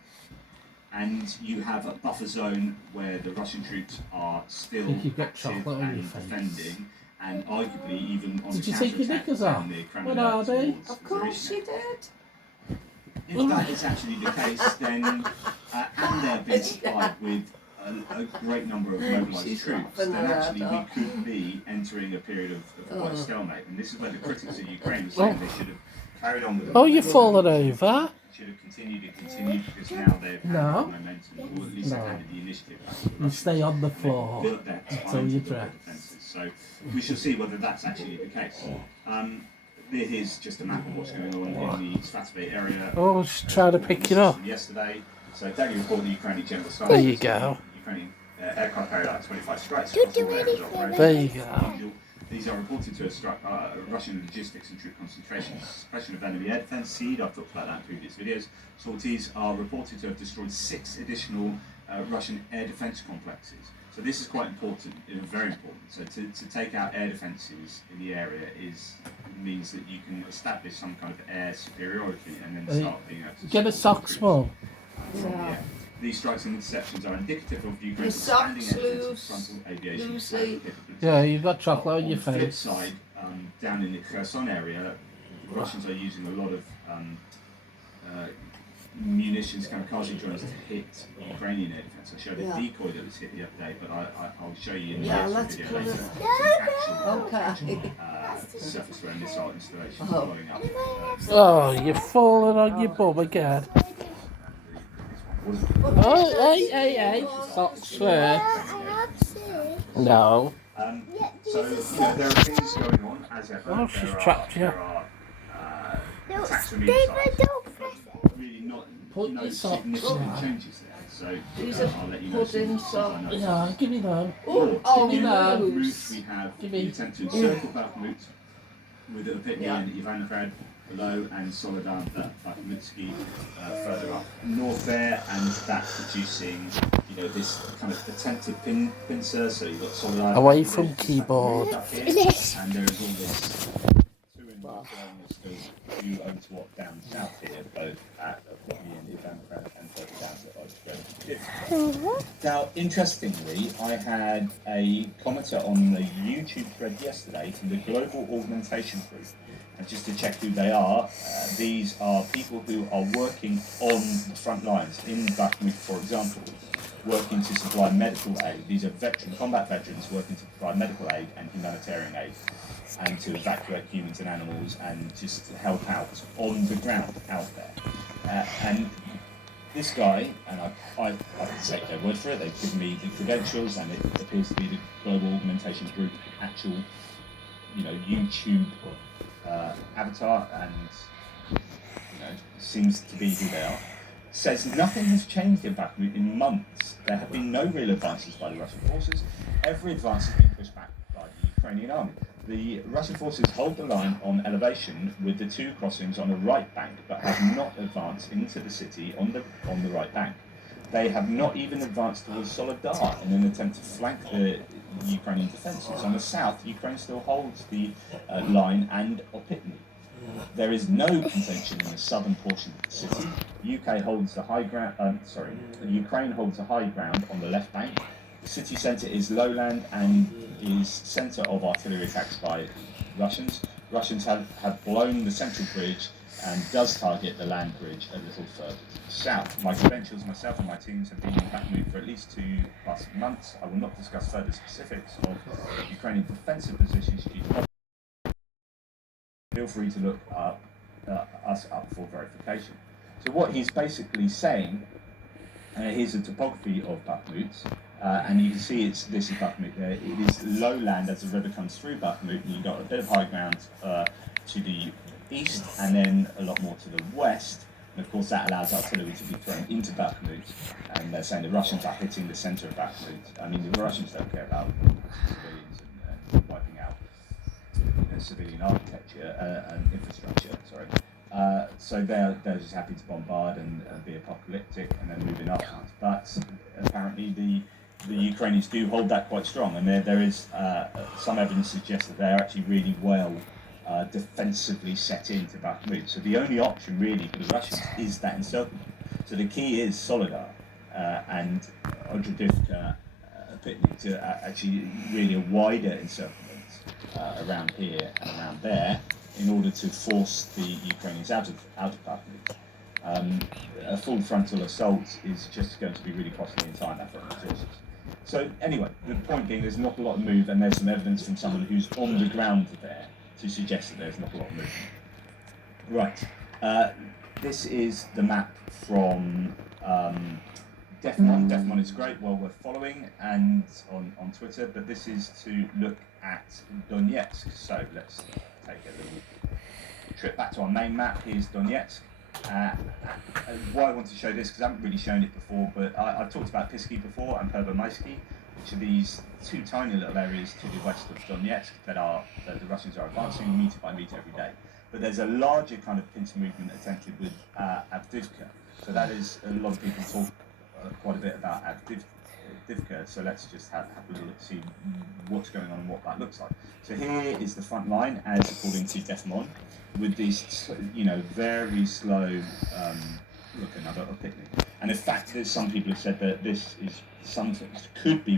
and you have a buffer zone where the Russian troops are still You've got active chocolate on your and face. defending, and arguably even on Did the you take your counter-attack knickers down off? the Kremlin What are they? towards Of course Zarishna. you did. If that is actually the case, then and they're being supplied with a great number of mobilised She's troops, laughing then her actually head we off. could be entering a period of quite Oh. stalemate. And this is where the critics of Ukraine are saying they should have carried on with it. Oh, you're falling over. Should have continued because now they've had No. the momentum, or at least No. they've handed the initiative back to the You Russians. stay on the And they've floor built their until time you to build their dress. defences. So we shall see whether that's actually the case. This is just a map of what's going on in the Svatovay area. Oh, I was trying to pick it up. From yesterday. So daily report the Ukrainian General Staff. There you go. Ukrainian aircraft carried out 25 strikes. Don't across do all areas of anything. operation. There you go. These are reported to have Russian logistics and troop concentrations. Suppression of enemy air defense, SEED, I've talked about that in previous videos. Sorties are reported to have destroyed 6 additional Russian air defense complexes. So this is quite important, very important. So to take out air defences in the area means that you can establish some kind of air superiority and then start being able to... Get a sock small. Yeah. These strikes and interceptions are indicative of Ukraine's Your socks expanding efforts loose, of frontal aviation Lucy. capabilities. Yeah, you've got chocolate on On your the flip face. side, down in the Kherson area, the Russians are using a lot of munitions, kamikaze drones to hit Ukrainian air defense. I showed a Yeah. decoy that was hit the other day, but I'll show you in the Yeah, next let's video put later. it- Some Okay. actual surface where missile installations Oh. blowing up. Oh, you're falling on your bum again. Oh, hey. Socks first. I have seen. No. So there are things going on as ever. Oh, she's There trapped you. There are No, attacks from David, inside. don't press it. Really not Put no your socks significant on. changes there. So These I'll let you know pudding as soon as I know. Yeah, give me that. Oh, Give me that. loose. We have Give the me- attempt to encircle Bakhmut with Opitny Yeah. and Ivanohrad below and Soledar Bakhmutsky further up north there, and that producing this kind of attempted pincer. So you've got Soledar Away Bakhmut, from Bakhmut keyboard. up here, Yes. and there is all this to and fro still due over to what down south here, both at Opitny and Ivanohrad and further down to Oshkosh. Now, interestingly, I had a commenter on the YouTube thread yesterday from the Global Augmentation Group. And just to check who they are, these are people who are working on the front lines in Bakhmut, for example, working to supply medical aid. These are combat veterans working to provide medical aid and humanitarian aid, and to evacuate humans and animals and just to help out on the ground out there. And this guy, and I can take their word for it, they've given me the credentials, and it appears to be the Global Augmentation Group actual, YouTube avatar, and seems to be who they are. Says nothing has changed in Bakhmut in months. There have been no real advances by the Russian forces. Every advance has been pushed back by the Ukrainian army. The Russian forces hold the line on elevation with the 2 crossings on the right bank, but have not advanced into the city on the right bank. They have not even advanced towards Soledar in an attempt to flank the Ukrainian defences. On the south, Ukraine still holds the line and Opitny. There is no contention in the southern portion of the city. Ukraine holds the high ground on the left bank. The city centre is lowland and is centre of artillery attacks by Russians. Russians have blown the central bridge and does target the land bridge a little further south. My credentials, myself and my teams have been in Bakhmut for at least 2+ months. I will not discuss further specifics of Ukrainian defensive positions due to feel free to look us up for verification. So what he's basically saying, here's the topography of Bakhmut, and you can see this is Bakhmut there. It is low land as the river comes through Bakhmut, and you've got a bit of high ground to the east, and then a lot more to the west. And of course that allows artillery to be thrown into Bakhmut, and they're saying the Russians are hitting the centre of Bakhmut. I mean, the Russians don't care about civilians and wiping out civilian architecture and infrastructure, sorry. So they're just happy to bombard and be apocalyptic and then moving upwards. But apparently the Ukrainians do hold that quite strong, and there is some evidence suggests that they're actually really well defensively set into Bakhmut. So the only option really for the Russians is that encirclement. So the key is Solidar and Odradivka, to actually really a wider encirclement around here and around there in order to force the Ukrainians out of Bakhmut. A full frontal assault is just going to be really costly in time, effort and resources. So anyway, the point being there's not a lot of move, and there's some evidence from someone who's on the ground there to suggest that there's not a lot of movement. Right, this is the map from Defmon. Defmon is great, well worth following, and on Twitter, but this is to look at Donetsk. So let's take a little trip back to our main map. Here's Donetsk. Why I want to show this, because I haven't really shown it before, but I've talked about Pisky before and Pervomaisky, which are these two tiny little areas to the west of Donetsk that the Russians are advancing metre by metre every day. But there's a larger kind of pincer movement attempted with Avdiivka. So that is, a lot of people talk quite a bit about Avdiivka, so let's just have a little look, see what's going on and what that looks like. So here is the front line, as according to Defmon, with these, very slow, look, another picnic. And in fact, there's some people have said that this is could be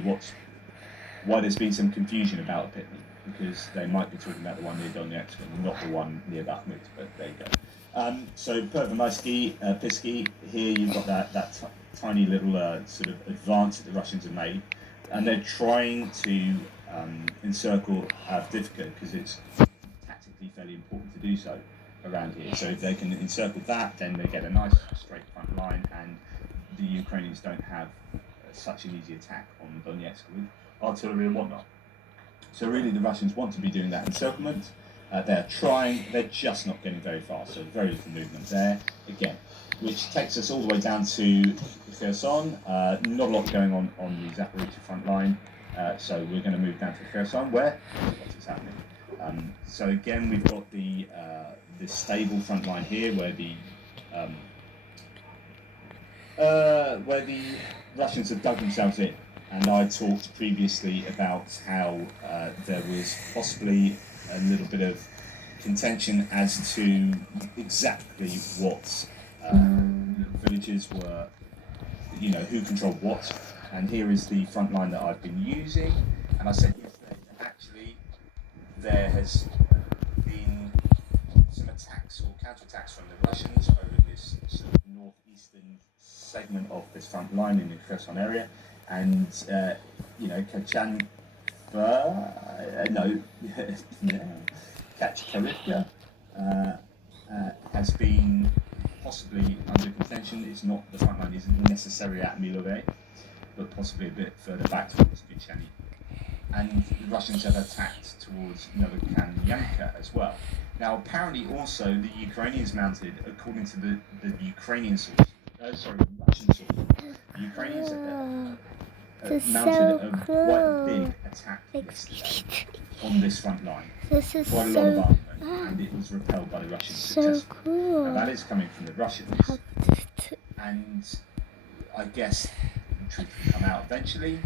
why there's been some confusion about a picnic, because they might be talking about the one near Donetsk and not the one near Bakhmut, but there you go. So Pervomaisky, Pisky, here you've got that tiny little sort of advance that the Russians have made, and they're trying to encircle Avdiivka because it's tactically fairly important to do so around here. So if they can encircle that, then they get a nice straight front line, and the Ukrainians don't have such an easy attack on Donetsk with artillery and whatnot. So really the Russians want to be doing that encirclement. They're trying, they're just not getting very far, so very little movement there again, which takes us all the way down to Kherson. Not a lot going on the Zaporizhzhia front line, so we're going to move down to Kherson, where what is happening. So again, we've got the stable front line here, where the Russians have dug themselves in. And I talked previously about how there was possibly a little bit of contention as to exactly what villages were, who controlled what. And here is the front line that I've been using. And I said yesterday that actually there has been some attacks or counterattacks from the Russians over this sort of northeastern segment of this front line in the Kherson area. And, Kachkarivka has been possibly under contention. It's not, the front line isn't necessarily at Milove, but possibly a bit further back towards Kuchani. And the Russians have attacked towards Novokanyanka as well. Now, apparently also the Ukrainians mounted, according to the Ukrainian source, Russian source, the Ukrainians mounted a quite big attack yesterday on this front line. This is quite a lot of armament, and it was repelled by the Russians successfully. Cool. Now that is coming from the Russians, and I guess the truth will come out eventually.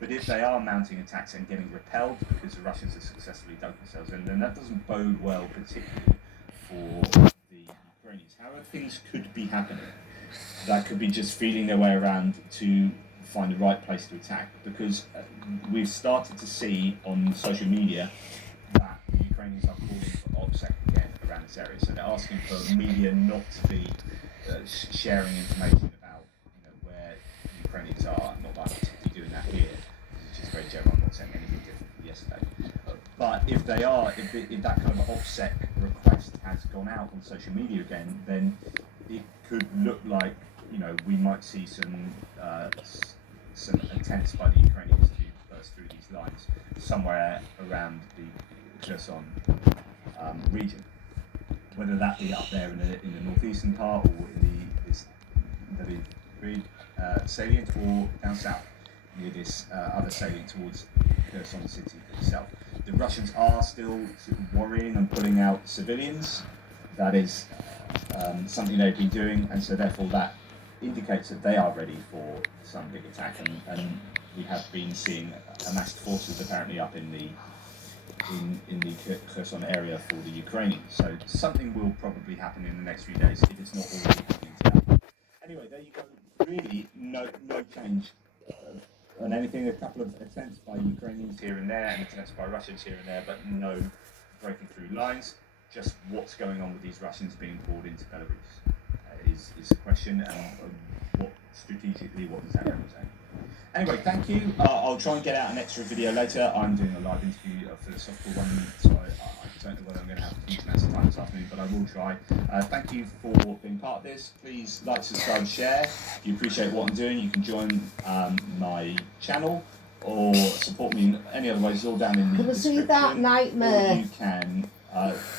But if they are mounting attacks and getting repelled because the Russians have successfully dug themselves in, then that doesn't bode well, particularly for the Ukrainians. However, things could be happening. That could be just feeling their way around to find the right place to attack, because we've started to see on social media that the Ukrainians are calling for OPSEC again around this area. So they're asking for media not to be sharing information about where Ukrainians are. Not that I'm particularly doing that here. It's just very general. I'm not saying anything different from yesterday. But if they are, if that kind of offset request has gone out on social media again, then it could look like we might see some attempts by the Ukrainians to burst through these lines somewhere around the Kherson region, whether that be up there in the northeastern part or in the salient, or down south near this other salient towards Kherson city itself. The Russians are still sort of worrying and pulling out civilians. That is something they've been doing, and so therefore that indicates that they are ready for some big attack, and we have been seeing amassed forces apparently up in the Kherson area for the Ukrainians. So something will probably happen in the next few days if it's not already happening today. Anyway, there you go. Really, no change on anything. A couple of attempts by Ukrainians here and there, and attempts by Russians here and there, but no breaking through lines. Just what's going on with these Russians being poured into Belarus is the question, and what strategically, what does that represent? Anyway, thank you. I'll try and get out an extra video later. I'm doing a live interview for the softball one, so I don't know whether I'm going to have a huge amount of time this afternoon, but I will try. Thank you for being part of this. Please like, subscribe, share. If you appreciate what I'm doing, you can join my channel or support me in any other ways. It's all down in the description. Can I see that nightmare? Or you can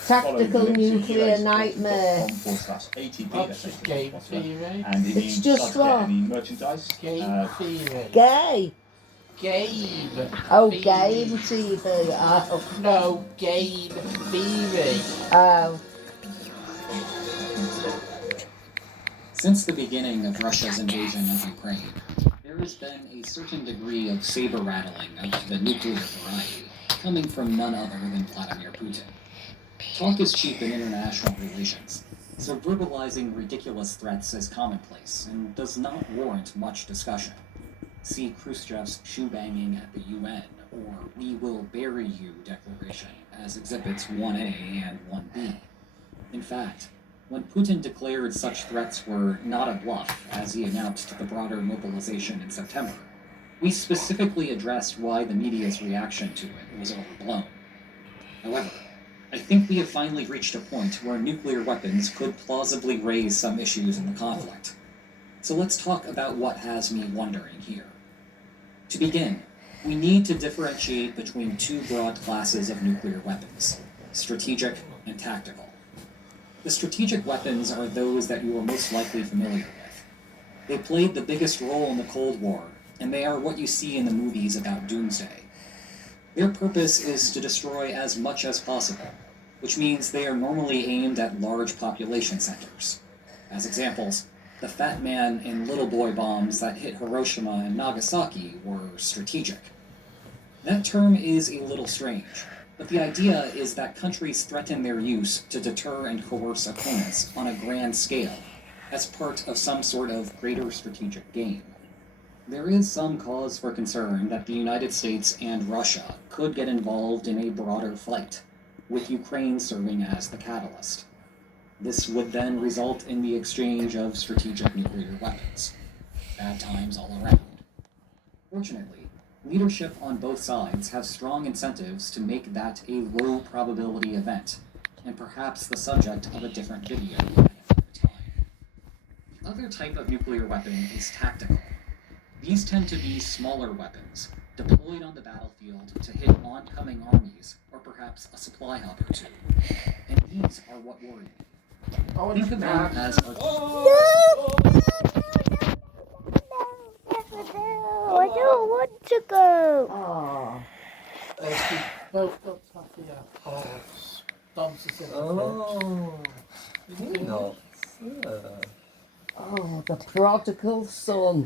Tactical nuclear nightmare. /ATP, That's just game theory. and if It's you just start to get what? any merchandise, Game theory. Gay. Game. Oh, theory. game TV. Oh. No, game theory. Oh. Since the beginning of Russia's invasion of Ukraine, there has been a certain degree of saber rattling of the nuclear variety, coming from none other than Vladimir Putin. Talk is cheap in international relations, so verbalizing ridiculous threats is commonplace and does not warrant much discussion. See Khrushchev's shoe-banging at the UN, or "We will bury you" declaration as Exhibits 1A and 1B. In fact, when Putin declared such threats were not a bluff, as he announced the broader mobilization in September, we specifically addressed why the media's reaction to it was overblown. However, I think we have finally reached a point where nuclear weapons could plausibly raise some issues in the conflict. So let's talk about what has me wondering here. To begin, we need to differentiate between two broad classes of nuclear weapons: strategic and tactical. The strategic weapons are those that you are most likely familiar with. They played the biggest role in the Cold War, and they are what you see in the movies about doomsday. Their purpose is to destroy as much as possible, which means they are normally aimed at large population centers. As examples, the Fat Man and Little Boy bombs that hit Hiroshima and Nagasaki were strategic. That term is a little strange, but the idea is that countries threaten their use to deter and coerce opponents on a grand scale, as part of some sort of greater strategic game. There is some cause for concern that the United States and Russia could get involved in a broader fight, with Ukraine serving as the catalyst. This would then result in the exchange of strategic nuclear weapons. Bad times all around. Fortunately, leadership on both sides have strong incentives to make that a low probability event, and perhaps the subject of a different video at another time. The other type of nuclear weapon is tactical. These tend to be smaller weapons, deployed on the battlefield to hit oncoming armies, or perhaps a supply hub or two. And these are what worry me. Think of them as a... I don't want to go. Oh. Both got taffy apples. Dom's is in the Oh. Not. Oh, the prodigal son.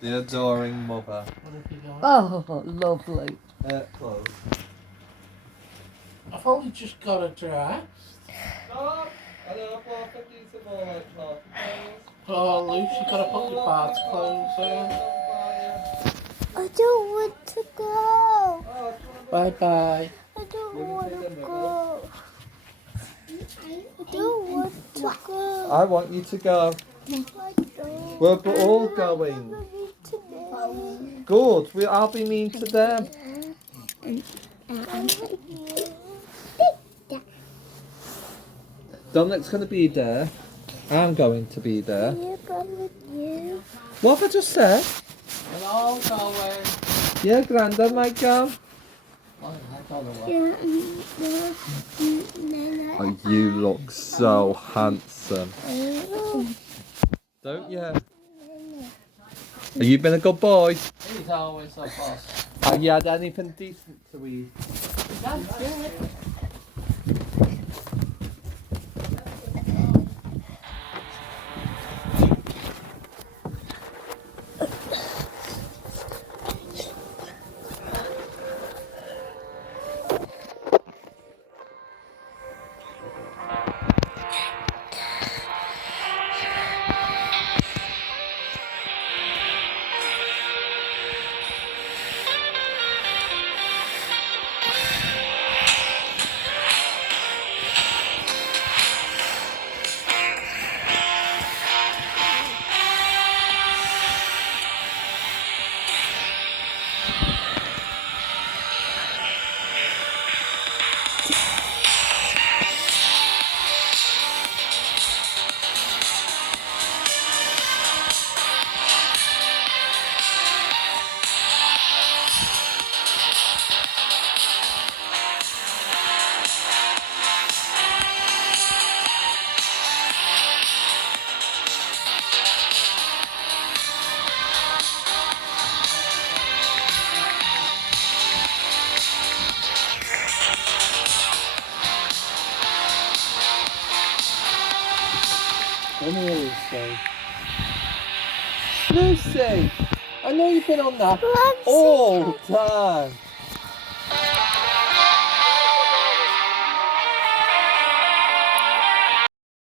The adoring mother. fridge. What have you got? Oh, lovely. Close. I've only just got a dress. Stop! I don't know if I do some more like clothes. Oh, Lucy, you gotta put your party clothes on. I don't want to go. Bye bye. I don't want to go. I don't want to go. I want you to go. We're all going. Good. I'll be mean to them. Dominic's going to be there. I'm going to be there. What have I just said? We're all going. Yeah, Grandad might go. Oh, you look so handsome. Don't you? Have you been a good boy? He's always a boss. Have you had anything decent to eat? That's it. Come here, Lucy. Lucy, I know you've been on that all the time.